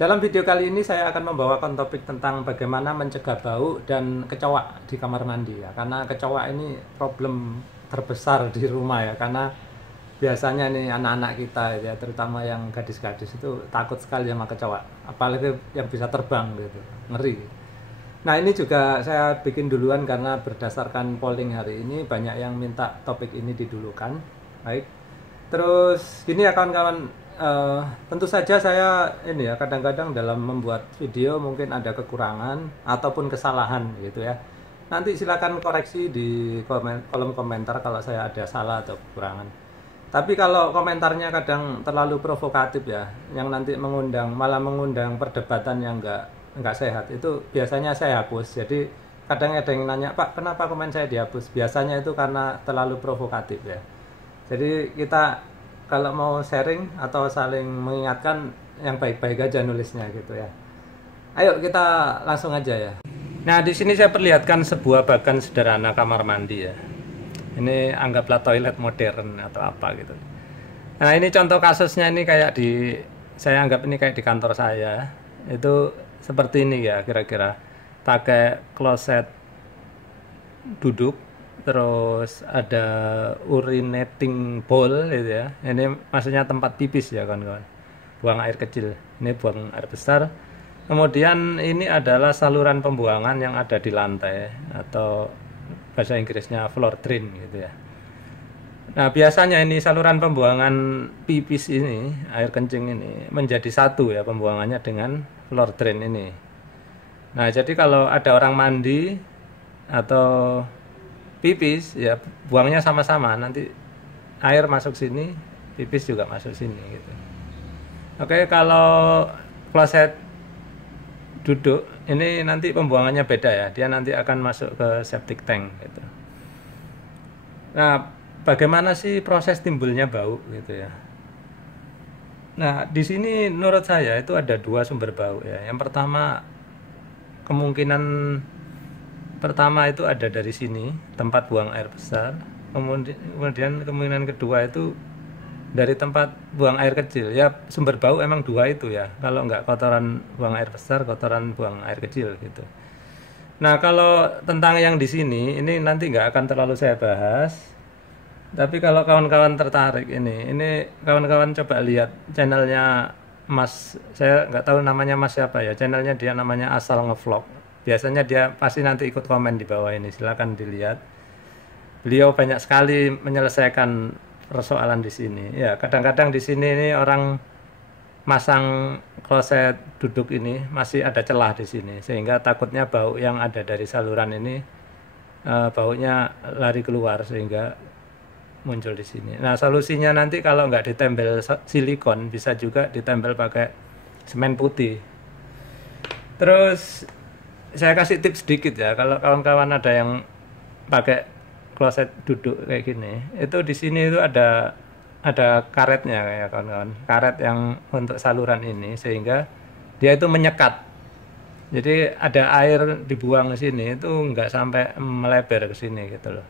Dalam video kali ini saya akan membawakan topik tentang bagaimana mencegah bau dan kecoak di kamar mandi ya. Karena kecoak ini problem terbesar di rumah ya. Karena biasanya nih anak-anak kita ya, terutama yang gadis-gadis itu takut sekali sama kecoak. Apalagi yang bisa terbang gitu, ngeri. Nah ini juga saya bikin duluan karena berdasarkan polling hari ini banyak yang minta topik ini didulukan. Baik. Terus gini ya kawan-kawan, tentu saja saya ini ya kadang-kadang dalam membuat video mungkin ada kekurangan ataupun kesalahan gitu ya. Nanti silakan koreksi di kolom komentar kalau saya ada salah atau kekurangan. Tapi kalau komentarnya kadang terlalu provokatif ya, yang nanti malah mengundang perdebatan yang enggak sehat, itu biasanya saya hapus. Jadi kadang ada yang nanya, "Pak, kenapa komen saya dihapus?" Biasanya itu karena terlalu provokatif ya. Jadi kita kalau mau sharing atau saling mengingatkan yang baik-baik aja nulisnya gitu ya. Ayo kita langsung aja ya. Nah di sini saya perlihatkan sebuah bagan sederhana kamar mandi ya. Ini anggaplah toilet modern atau apa gitu. Nah ini contoh kasusnya ini kayak saya anggap ini kayak di kantor saya. Itu seperti ini ya kira-kira. Pakai kloset duduk. Terus ada urinating bowl gitu ya. Ini maksudnya tempat pipis ya kawan-kawan. Buang air kecil. Ini buang air besar. Kemudian ini adalah saluran pembuangan yang ada di lantai atau bahasa Inggrisnya floor drain gitu ya. Nah biasanya ini saluran pembuangan pipis ini, air kencing ini menjadi satu ya pembuangannya dengan floor drain ini. Nah jadi kalau ada orang mandi atau pipis ya buangnya sama-sama, nanti air masuk sini, pipis juga masuk sini gitu. Oke, kalau kloset duduk ini nanti pembuangannya beda ya, dia nanti akan masuk ke septic tank gitu. Nah bagaimana sih proses timbulnya bau gitu ya. Nah di sini menurut saya itu ada dua sumber bau ya. Yang kemungkinan pertama itu ada dari sini, tempat buang air besar. Kemudian kemungkinan kedua itu dari tempat buang air kecil. Ya sumber bau emang dua itu ya. Kalau nggak kotoran buang air besar, kotoran buang air kecil gitu. Nah kalau tentang yang di sini, ini nanti nggak akan terlalu saya bahas. Tapi kalau kawan-kawan tertarik ini kawan-kawan coba lihat channelnya Mas. Saya nggak tahu namanya Mas siapa ya. Channelnya dia namanya Asal Ngevlog. Biasanya dia pasti nanti ikut komen di bawah ini, silakan dilihat. Beliau banyak sekali menyelesaikan persoalan di sini. Ya, kadang-kadang di sini ini orang masang kloset duduk ini masih ada celah di sini, sehingga takutnya bau yang ada dari saluran ini baunya lari keluar sehingga muncul di sini. Nah, solusinya nanti kalau nggak ditempel silikon, bisa juga ditempel pakai semen putih. Terus saya kasih tips sedikit ya, kalau kawan-kawan ada yang pakai kloset duduk kayak gini, itu di sini itu ada karetnya ya kawan-kawan, karet yang untuk saluran ini sehingga dia itu menyekat. Jadi ada air dibuang ke sini itu nggak sampai melebar ke sini gitu loh.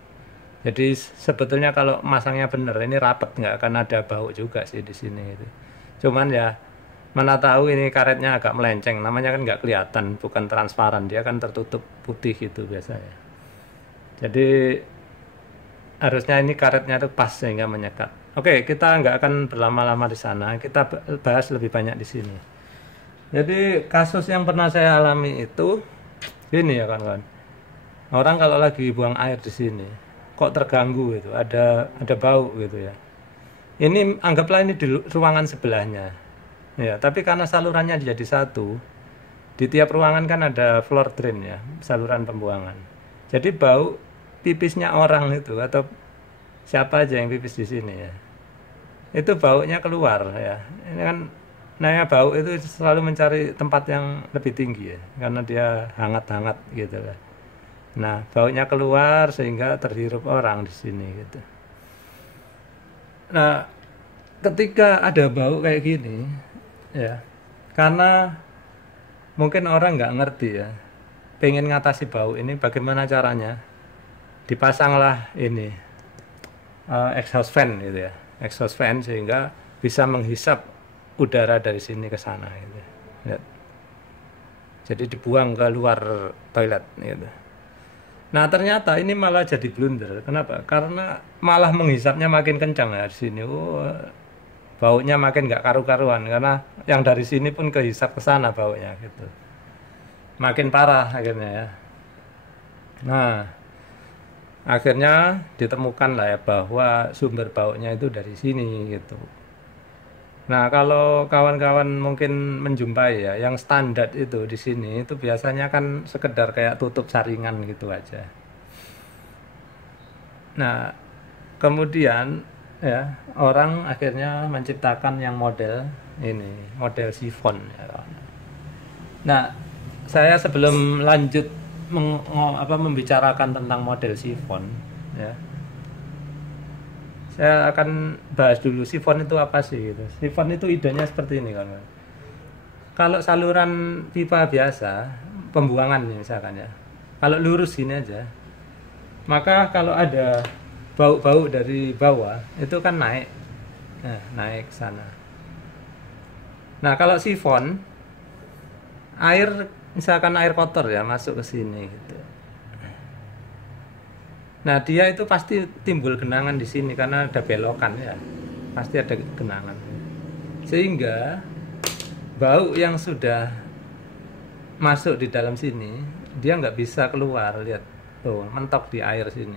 Jadi sebetulnya kalau masangnya bener ini rapet, nggak akan ada bau juga sih di sini itu. Cuman ya mana tahu ini karetnya agak melenceng, namanya kan nggak kelihatan, bukan transparan, dia kan tertutup putih gitu biasanya. Jadi harusnya ini karetnya itu pas sehingga menyekat. Oke, kita nggak akan berlama-lama di sana, kita bahas lebih banyak di sini. Jadi kasus yang pernah saya alami itu ini ya kawan-kawan. Orang kalau lagi buang air di sini kok terganggu gitu, ada bau gitu ya. Ini anggaplah ini di ruangan sebelahnya. Ya, tapi karena salurannya jadi satu, di tiap ruangan kan ada floor drain ya, saluran pembuangan. Jadi bau pipisnya orang itu atau siapa aja yang pipis di sini ya, itu baunya keluar ya. Ini kan namanya bau itu selalu mencari tempat yang lebih tinggi ya, karena dia hangat-hangat gitu lah. Nah, baunya keluar sehingga terhirup orang di sini gitu. Nah, ketika ada bau kayak gini ya, karena mungkin orang nggak ngerti ya, pengen ngatasi bau ini bagaimana caranya, dipasanglah ini exhaust fan gitu ya, exhaust fan sehingga bisa menghisap udara dari sini ke sana gitu. Lihat. Jadi dibuang ke luar toilet gitu. Nah ternyata ini malah jadi blunder. Kenapa? Karena malah menghisapnya makin kencang ya di sini. Baunya makin nggak karu-karuan karena yang dari sini pun kehisap ke sana baunya gitu. Makin parah akhirnya ya. Nah akhirnya ditemukan lah ya bahwa sumber baunya itu dari sini gitu. Nah, kalau kawan-kawan mungkin menjumpai ya, yang standar itu di sini itu biasanya kan sekedar kayak tutup saringan gitu aja. Nah, kemudian ya orang akhirnya menciptakan yang model ini, model sifon ya, kawan. Nah, saya sebelum lanjut membicarakan tentang model sifon ya, saya akan bahas dulu sifon itu apa sih gitu. Sifon itu idenya seperti ini kan. Kalau saluran pipa biasa, pembuangan misalkan ya. Kalau lurus gini aja, maka kalau ada bau-bau dari bawah itu kan naik. Nah, naik ke sana. Nah, kalau sifon air misalkan air kotor ya masuk ke sini gitu. Nah, dia itu pasti timbul genangan di sini karena ada belokan ya. Pasti ada genangan. Sehingga bau yang sudah masuk di dalam sini, dia nggak bisa keluar. Lihat, tuh, mentok di air sini.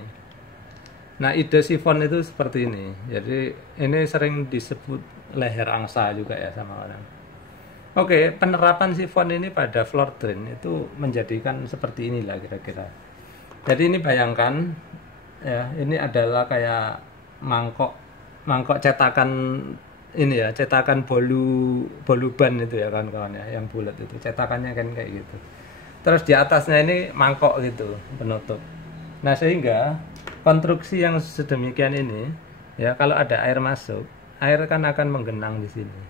Nah, ide sifon itu seperti ini. Jadi, ini sering disebut leher angsa juga ya sama orang. Oke, penerapan sifon ini pada floor drain itu menjadikan seperti inilah kira-kira. Jadi ini bayangkan ya, ini adalah kayak mangkok cetakan ini ya, cetakan bolu ban itu ya kawan-kawan ya, yang bulat itu cetakannya kan kayak gitu. Terus di atasnya ini mangkok gitu penutup. Nah, sehingga konstruksi yang sedemikian ini ya, kalau ada air masuk, air kan akan menggenang di sini.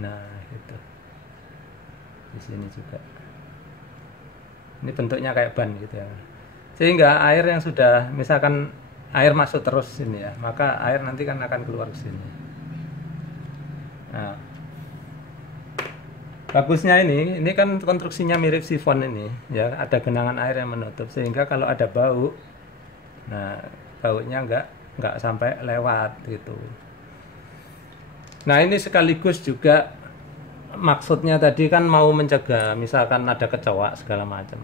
Nah, gitu. Di sini juga. Ini bentuknya kayak ban gitu ya. Sehingga air yang sudah misalkan air masuk terus sini ya, maka air nanti kan akan keluar ke sini. Nah, bagusnya ini kan konstruksinya mirip sifon ini ya, ada genangan air yang menutup sehingga kalau ada bau, nah baunya nggak sampai lewat gitu. Nah, ini sekaligus juga maksudnya tadi kan mau mencegah misalkan ada kecoak segala macam.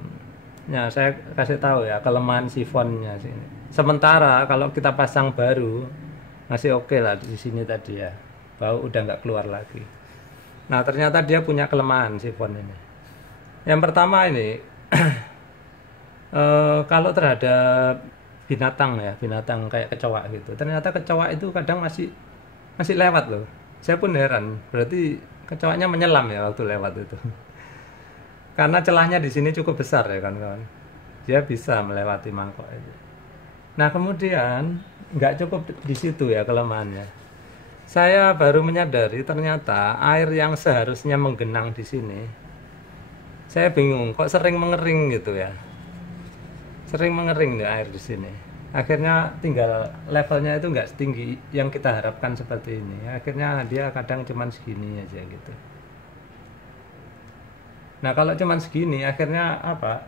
Ya, saya kasih tahu ya kelemahan sifonnya sini. Sementara kalau kita pasang baru masih oke lah di sini tadi ya, bau udah nggak keluar lagi. Nah, ternyata dia punya kelemahan sifon ini. Yang pertama ini kalau terhadap binatang ya, binatang kayak kecoak gitu, ternyata kecoak itu kadang masih lewat loh. Saya pun heran, berarti kecoaknya menyelam ya waktu lewat itu. Karena celahnya di sini cukup besar ya kawan-kawan. Dia bisa melewati mangkok itu. Nah, kemudian nggak cukup di situ ya kelemahannya. Saya baru menyadari ternyata air yang seharusnya menggenang di sini, saya bingung kok sering mengering gitu ya. Sering mengering nih air di sini. Akhirnya tinggal levelnya itu nggak setinggi yang kita harapkan seperti ini. Akhirnya dia kadang cuman segini aja gitu. Nah, kalau cuman segini akhirnya apa?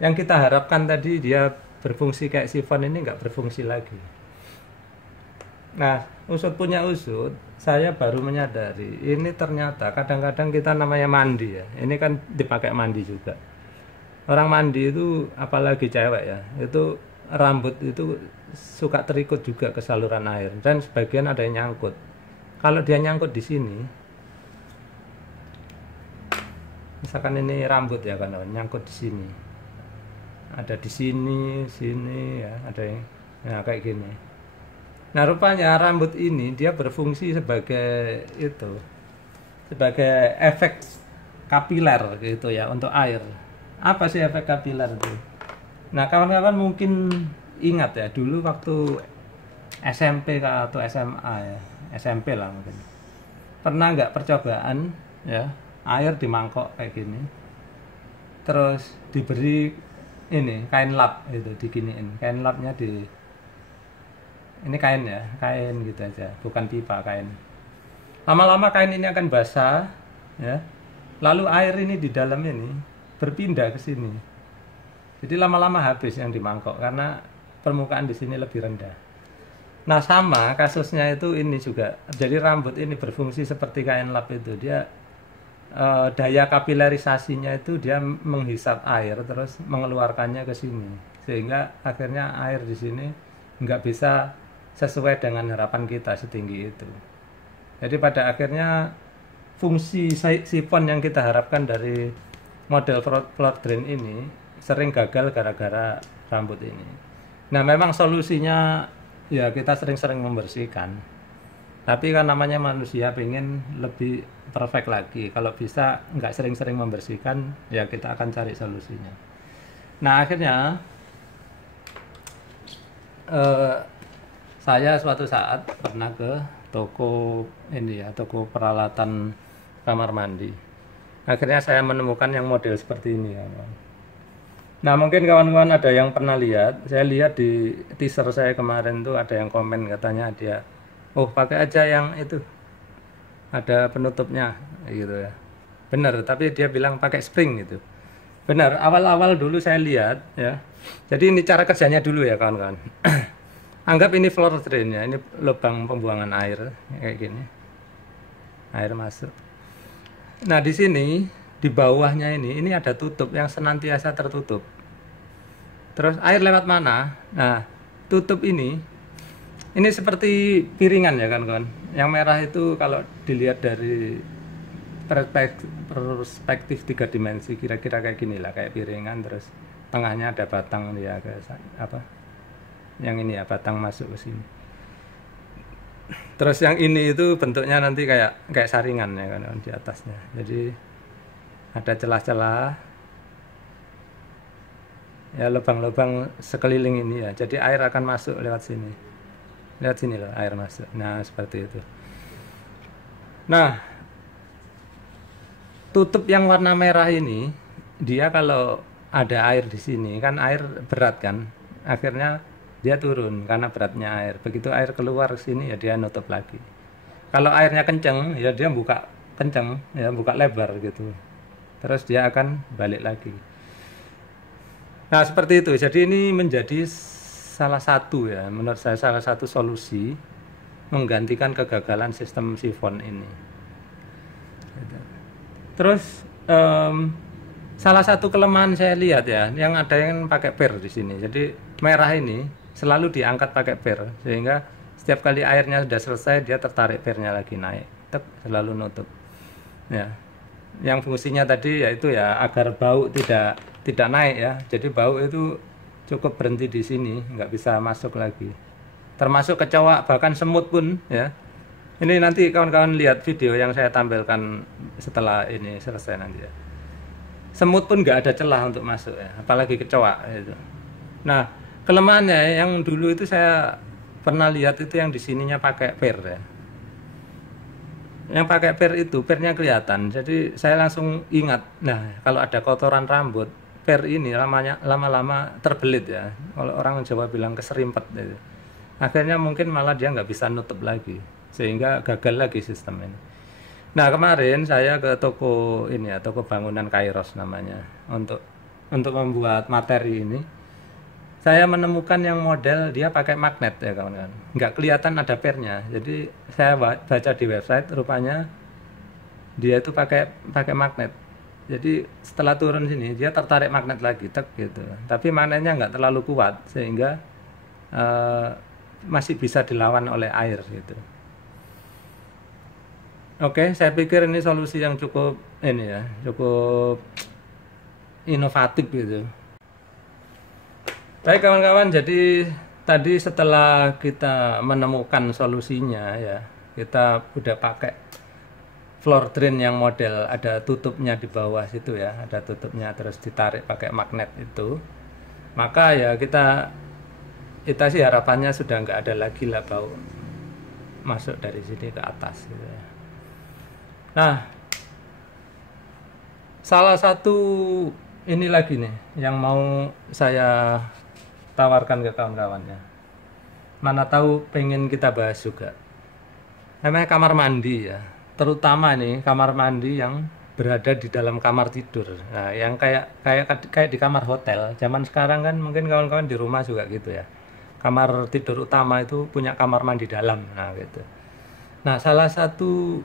Yang kita harapkan tadi dia berfungsi kayak sifon ini nggak berfungsi lagi. Nah, usut punya usut, saya baru menyadari ini ternyata kadang-kadang kita namanya mandi ya. Ini kan dipakai mandi juga. Orang mandi itu apalagi cewek ya, itu rambut itu suka terikut juga ke saluran air dan sebagian ada yang nyangkut. Kalau dia nyangkut di sini, misalkan ini rambut ya kan, nyangkut di sini, ada di sini ya, ada yang nah kayak gini. Nah, rupanya rambut ini dia berfungsi sebagai itu, sebagai efek kapiler gitu ya untuk air. Apa sih efek kapiler itu? Nah, kawan-kawan mungkin ingat ya dulu waktu SMP atau SMA ya, SMP lah mungkin. Pernah nggak percobaan ya, air di mangkok kayak gini, terus diberi ini kain lap itu diginiin, kain lapnya ini kain ya, kain gitu aja, bukan pipa, kain. Lama-lama kain ini akan basah ya. lalu air ini di dalam ini berpindah ke sini. Jadi lama-lama habis yang di mangkok karena permukaan di sini lebih rendah. Nah, sama kasusnya itu ini juga. Jadi rambut ini berfungsi seperti kain lap itu. Dia daya kapilarisasinya itu dia menghisap air terus mengeluarkannya ke sini, sehingga akhirnya air di sini nggak bisa sesuai dengan harapan kita setinggi itu. Jadi pada akhirnya fungsi sifon yang kita harapkan dari model floor drain ini sering gagal gara-gara rambut ini. Nah, memang solusinya ya kita sering-sering membersihkan. Tapi kan namanya manusia pengen lebih perfect lagi. Kalau bisa nggak sering-sering membersihkan, ya kita akan cari solusinya. Nah, akhirnya saya suatu saat pernah ke toko ini ya, toko peralatan kamar mandi. Akhirnya saya menemukan yang model seperti ini ya. Nah, mungkin kawan-kawan ada yang pernah lihat. Saya lihat di teaser saya kemarin tuh ada yang komen katanya dia, oh pakai aja yang itu, ada penutupnya gitu ya. Benar, tapi dia bilang pakai spring gitu. Benar, awal-awal dulu saya lihat ya. Jadi ini cara kerjanya dulu ya kawan-kawan. Anggap ini floor drain ya, ini lubang pembuangan air kayak gini. Air masuk. Nah, di sini di bawahnya ini ada tutup yang senantiasa tertutup. Terus air lewat mana? Nah, tutup ini seperti piringan ya kan kawan. Yang merah itu kalau dilihat dari perspektif 3 dimensi kira-kira kayak gini lah, kayak piringan, terus tengahnya ada batang ya, kayak apa? Yang ini ya, batang masuk ke sini. Terus yang ini itu bentuknya nanti kayak saringan ya kan di atasnya. Jadi ada celah-celah ya, lubang-lubang sekeliling ini ya. Jadi air akan masuk lewat sini. Lihat sini loh, air masuk. Nah, seperti itu. Nah, tutup yang warna merah ini, dia kalau ada air di sini kan air berat kan. Akhirnya dia turun karena beratnya air. Begitu air keluar ke sini ya dia nutup lagi. Kalau airnya kenceng ya dia buka kenceng ya, buka lebar gitu. Terus dia akan balik lagi. Nah, seperti itu. Jadi ini menjadi salah satu ya, menurut saya salah satu solusi menggantikan kegagalan sistem sifon ini. Terus salah satu kelemahan saya lihat ya, yang ada yang pakai per di sini. Jadi merah ini selalu diangkat pakai per, sehingga setiap kali airnya sudah selesai dia tertarik pernya lagi naik, selalu nutup. Ya. Yang fungsinya tadi yaitu ya agar bau tidak naik ya. Jadi bau itu cukup berhenti di sini, nggak bisa masuk lagi. Termasuk kecoa, bahkan semut pun ya. Ini nanti kawan-kawan lihat video yang saya tampilkan setelah ini selesai nanti ya. Semut pun nggak ada celah untuk masuk ya, apalagi kecoa itu. Nah, kelemahannya yang dulu itu saya pernah lihat itu yang di sininya pakai per ya. Yang pakai per itu, pernya kelihatan. Jadi saya langsung ingat, nah kalau ada kotoran rambut, per ini lama-lama terbelit ya. Kalau orang Jawa bilang keserimpet gitu. Akhirnya mungkin malah dia nggak bisa nutup lagi, sehingga gagal lagi sistem ini. Nah, kemarin saya ke toko ini ya, toko bangunan Kairos namanya, untuk membuat materi ini. Saya menemukan yang model dia pakai magnet ya kawan-kawan, nggak kelihatan ada pernya. Jadi saya baca di website, rupanya dia itu pakai magnet. Jadi setelah turun sini dia tertarik magnet lagi, gitu. Tapi magnetnya nggak terlalu kuat sehingga masih bisa dilawan oleh air gitu. Oke, saya pikir ini solusi yang cukup inovatif gitu. Baik kawan-kawan, jadi tadi setelah kita menemukan solusinya ya, kita udah pakai floor drain yang model ada tutupnya di bawah situ ya, ada tutupnya terus ditarik pakai magnet itu. Maka ya kita sih harapannya sudah nggak ada lagi lah bau masuk dari sini ke atas gitu ya. Nah, salah satu ini lagi nih yang mau saya tawarkan ke kawan-kawannya. Mana tahu pengen kita bahas juga. Namanya kamar mandi ya. Terutama nih kamar mandi yang berada di dalam kamar tidur. Nah, yang kayak di kamar hotel. Zaman sekarang kan mungkin kawan-kawan di rumah juga gitu ya. Kamar tidur utama itu punya kamar mandi dalam. Nah, gitu. Nah, salah satu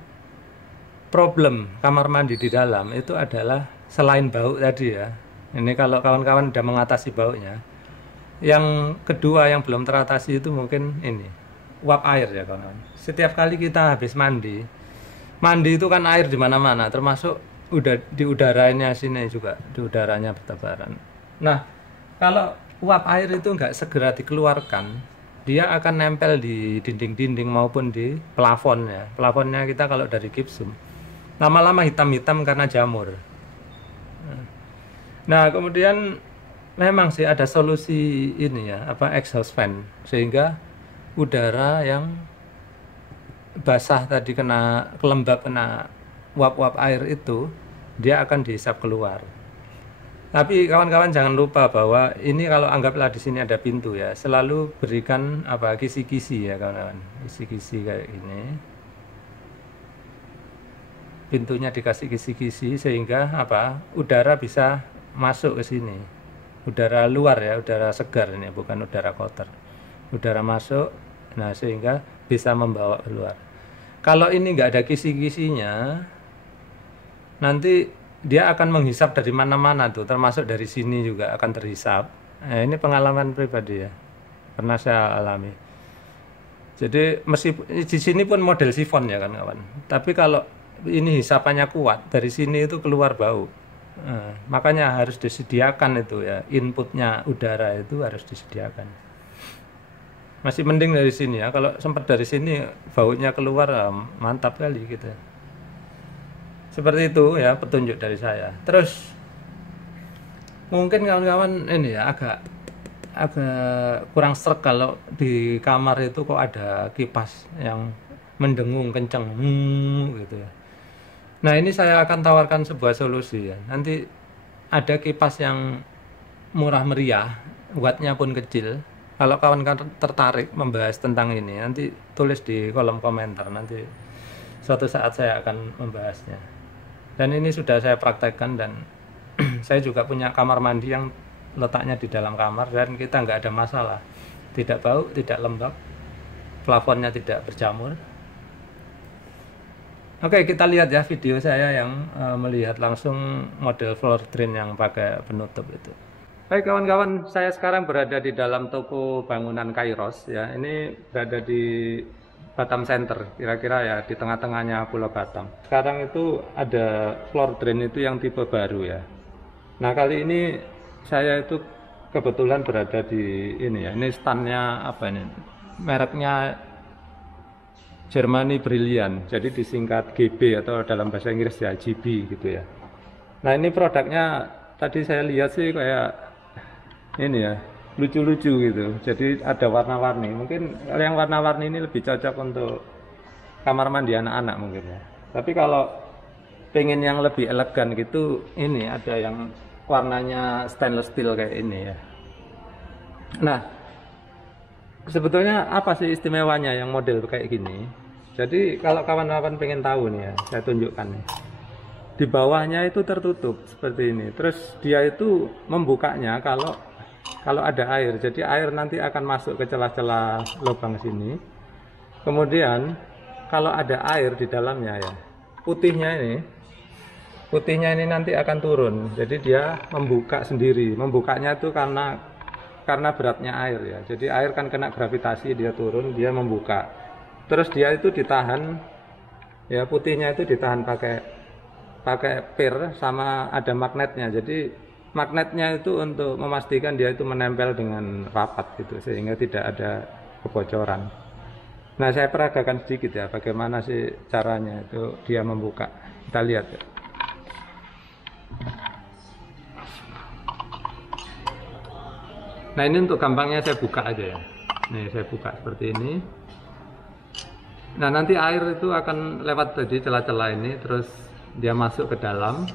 problem kamar mandi di dalam itu adalah selain bau tadi ya. Ini kalau kawan-kawan udah mengatasi baunya. Yang kedua yang belum teratasi itu mungkin ini, uap air ya kawan-kawan. Setiap kali kita habis mandi itu kan air di mana-mana, termasuk udah di udaranya sini juga, di udaranya bertebaran. Nah, kalau uap air itu nggak segera dikeluarkan, dia akan nempel di dinding-dinding maupun di plafon ya. Plafonnya kita kalau dari gipsum, lama-lama hitam-hitam karena jamur. Nah, kemudian memang sih ada solusi ini ya, exhaust fan, sehingga udara yang basah tadi kena kelembab, kena uap-uap air itu dia akan dihisap keluar. Tapi kawan-kawan jangan lupa bahwa ini kalau anggaplah di sini ada pintu ya, selalu berikan kisi-kisi ya kawan-kawan, kisi-kisi kayak ini. Pintunya dikasih kisi-kisi sehingga udara bisa masuk ke sini. Udara luar ya, udara segar ini, bukan udara kotor. Udara masuk, nah sehingga bisa membawa keluar. Kalau ini nggak ada kisi-kisinya, nanti dia akan menghisap dari mana-mana tuh, termasuk dari sini juga akan terhisap. Nah, ini pengalaman pribadi ya, pernah saya alami. Jadi meskipun di sini pun model sifon ya kan kawan. Tapi kalau ini hisapannya kuat, dari sini itu keluar bau. Nah, makanya harus disediakan itu ya, inputnya udara itu harus disediakan. Masih mending dari sini ya, kalau sempat dari sini baunya keluar, mantap kali gitu. Seperti itu ya petunjuk dari saya. Terus mungkin kawan-kawan ini ya agak kurang sreg kalau di kamar itu kok ada kipas yang mendengung kenceng gitu ya. Nah, ini saya akan tawarkan sebuah solusi ya. Nanti ada kipas yang murah meriah, wattnya pun kecil. Kalau kawan-kawan tertarik membahas tentang ini, nanti tulis di kolom komentar. Nanti suatu saat saya akan membahasnya. Dan ini sudah saya praktekkan, dan saya juga punya kamar mandi yang letaknya di dalam kamar, dan kita nggak ada masalah. Tidak bau, tidak lembab, plafonnya tidak berjamur. Oke, kita lihat ya video saya yang melihat langsung model floor drain yang pakai penutup itu. Baik kawan-kawan, saya sekarang berada di dalam toko bangunan Kairos ya. Ini berada di Batam Center, kira-kira ya di tengah-tengahnya Pulau Batam. Sekarang itu ada floor drain itu yang tipe baru ya. Nah, kali ini saya itu kebetulan berada di ini ya. Ini standnya apa ini? Mereknya Germany Brilliant, jadi disingkat GB atau dalam bahasa Inggris ya GB gitu ya. Nah, ini produknya tadi saya lihat sih kayak ini ya, lucu-lucu gitu. Jadi ada warna-warni. Mungkin yang warna-warni ini lebih cocok untuk kamar mandi anak-anak mungkin ya. Tapi kalau pengen yang lebih elegan gitu, ini ada yang warnanya stainless steel kayak ini ya. Nah, sebetulnya apa sih istimewanya yang model kayak gini? Jadi kalau kawan-kawan pengen tahu nih ya, saya tunjukkan nih. Di bawahnya itu tertutup seperti ini. Terus dia itu membukanya kalau ada air. Jadi air nanti akan masuk ke celah-celah lubang sini. Kemudian kalau ada air di dalamnya ya, putihnya ini nanti akan turun. Jadi dia membuka sendiri. Membukanya itu karena beratnya air ya. Jadi air kan kena gravitasi, dia turun, dia membuka. Terus dia itu ditahan ya, putihnya itu ditahan pakai pir sama ada magnetnya. Jadi magnetnya itu untuk memastikan dia itu menempel dengan rapat gitu sehingga tidak ada kebocoran. Nah, saya peragakan sedikit ya bagaimana sih caranya itu dia membuka. Kita lihat ya. Nah, ini untuk gampangnya saya buka aja ya. Nih, saya buka seperti ini. Nah, nanti air itu akan lewat tadi celah-celah ini, terus dia masuk ke dalam.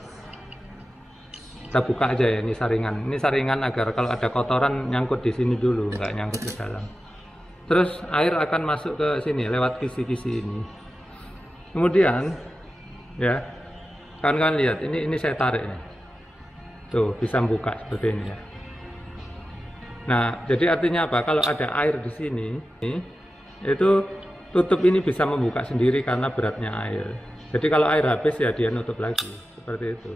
Kita buka aja ya, ini saringan. Ini saringan agar kalau ada kotoran nyangkut di sini dulu, nggak nyangkut ke dalam. Terus air akan masuk ke sini lewat kisi-kisi ini. Kemudian ya, Kawan-kawan lihat, ini saya tarik nih. Tuh, bisa buka seperti ini ya. Nah, jadi artinya apa? Kalau ada air di sini, itu tutup ini bisa membuka sendiri karena beratnya air. Jadi kalau air habis ya dia nutup lagi, seperti itu.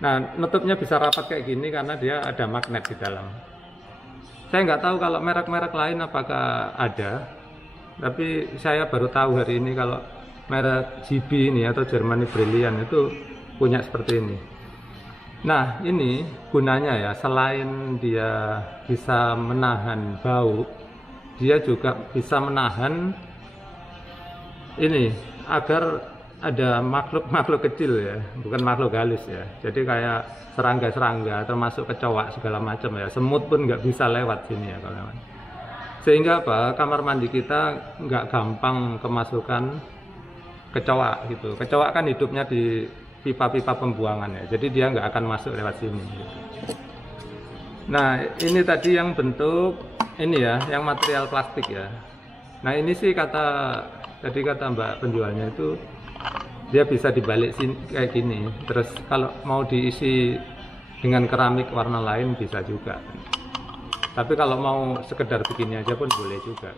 Nah, nutupnya bisa rapat kayak gini karena dia ada magnet di dalam. Saya nggak tahu kalau merek-merek lain apakah ada, tapi saya baru tahu hari ini kalau merek GB ini atau Germany Brilliant itu punya seperti ini. Nah, ini gunanya ya, selain dia bisa menahan bau, dia juga bisa menahan ini agar ada makhluk-makhluk kecil ya, bukan makhluk halus ya. Jadi kayak serangga-serangga termasuk kecoak segala macam ya, semut pun nggak bisa lewat sini ya kawan-kawan. Sehingga apa, kamar mandi kita nggak gampang kemasukan kecoak gitu. Kecoak kan hidupnya di pipa-pipa pembuangan ya, jadi dia nggak akan masuk lewat sini gitu. Nah, ini tadi yang bentuk ini ya, yang material plastik ya. Nah, ini sih tadi kata Mbak penjualnya itu dia bisa dibalik sini kayak gini. Terus kalau mau diisi dengan keramik warna lain bisa juga. Tapi kalau mau sekedar begini aja pun boleh juga.